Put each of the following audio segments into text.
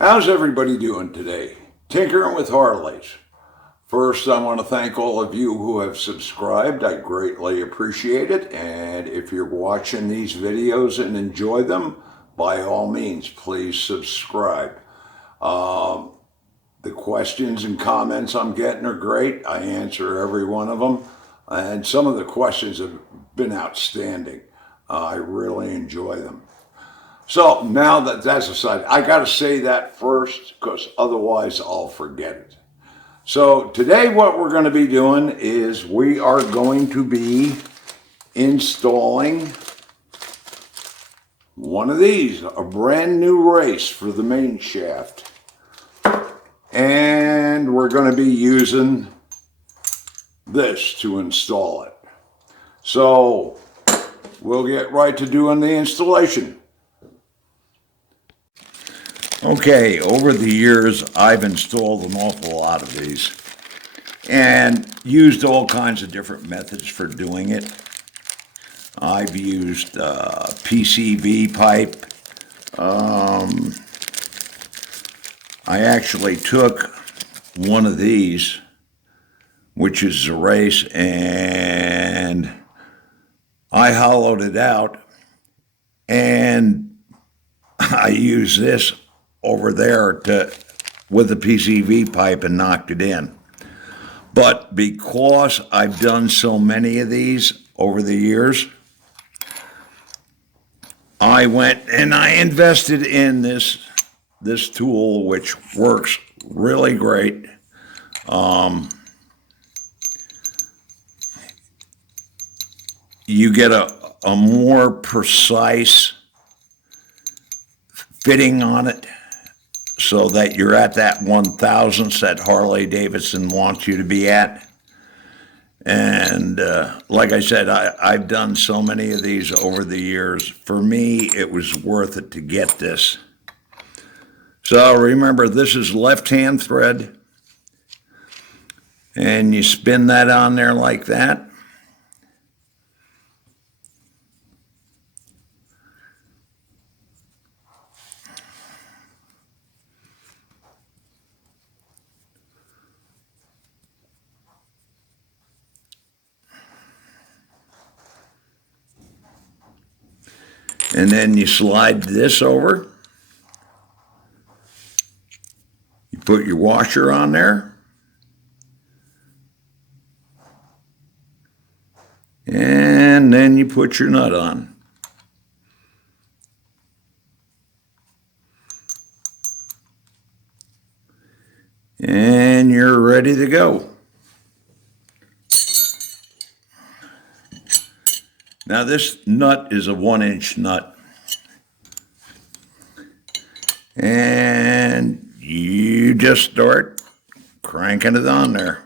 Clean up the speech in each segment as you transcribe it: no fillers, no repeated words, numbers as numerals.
How's everybody doing today? Tinkering with Harleys. First, I want to thank all of you who have subscribed. I greatly appreciate it. And if you're watching these videos and enjoy them, by all means, please subscribe. The questions and comments I'm getting are great. I answer every one of them. And some of the questions have been outstanding. I really enjoy them. So now that that's aside, I got to say that first because otherwise I'll forget it. So today what we're going to be doing is we are going to be installing one of these, a brand new race for the main shaft. And we're going to be using this to install it. So we'll get right to doing the installation. Okay, over the years, I've installed an awful lot of these and used all kinds of different methods for doing it. I've used PCV pipe. I actually took one of these, which is a race, and I hollowed it out, and I used this over there with the PCV pipe and knocked it in. But because I've done so many of these over the years, I went and I invested in this tool, which works really great. You get a more precise fitting on it, so that you're at that 1,000th that Harley Davidson wants you to be at. And like I said, I've done so many of these over the years. For me, it was worth it to get this. So remember, this is left-hand thread, and you spin that on there like that. And then you slide this over. You put your washer on there. And then you put your nut on. And you're ready to go. Now this nut is a 1-inch nut. And you just start cranking it on there.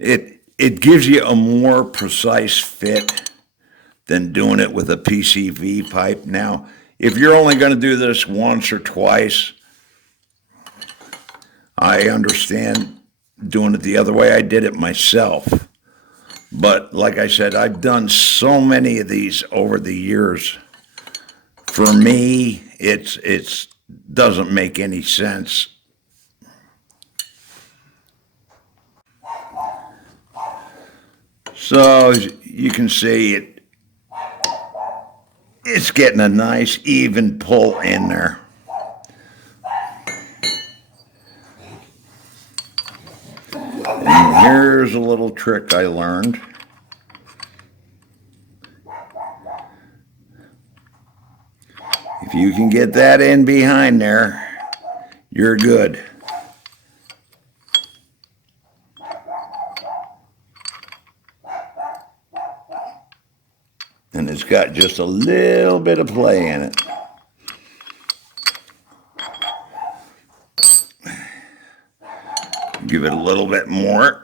It gives you a more precise fit than doing it with a PCV pipe. Now, if you're only going to do this once or twice, I understand doing it the other way. I did it myself. But like I said, I've done so many of these over the years. For me, it doesn't make any sense. So as you can see, it's getting a nice even pull in there. And here's a little trick I learned. If you can get that in behind there, you're good. And it's got just a little bit of play in it. Give it a little bit more.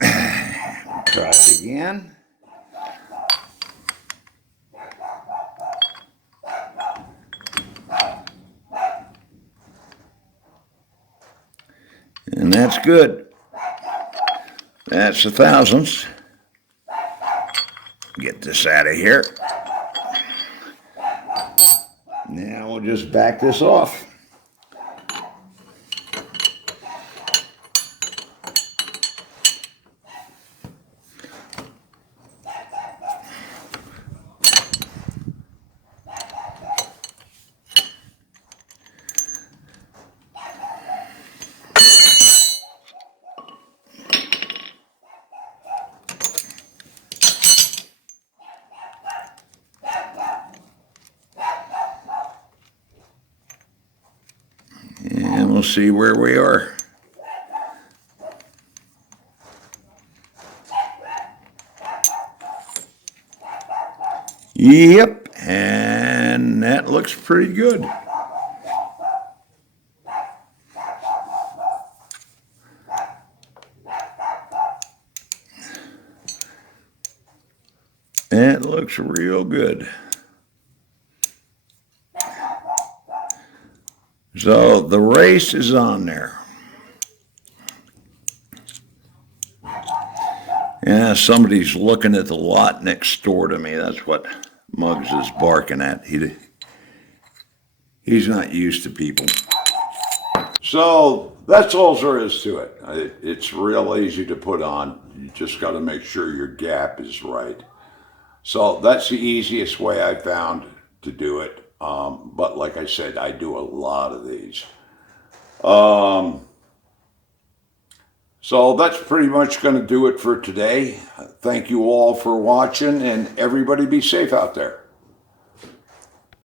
Try it again. And that's good. That's the thousandths. Get this out of here. Now we'll just back this off. And we'll see where we are. Yep, and that looks pretty good. That looks real good. So the race is on there. Yeah, somebody's looking at the lot next door to me. That's what Muggs is barking at. He's not used to people. So that's all there is to it. It's real easy to put on. You just got to make sure your gap is right. So that's the easiest way I found to do it. But like I said, I do a lot of these. So that's pretty much going to do it for today. Thank you all for watching, and everybody be safe out there.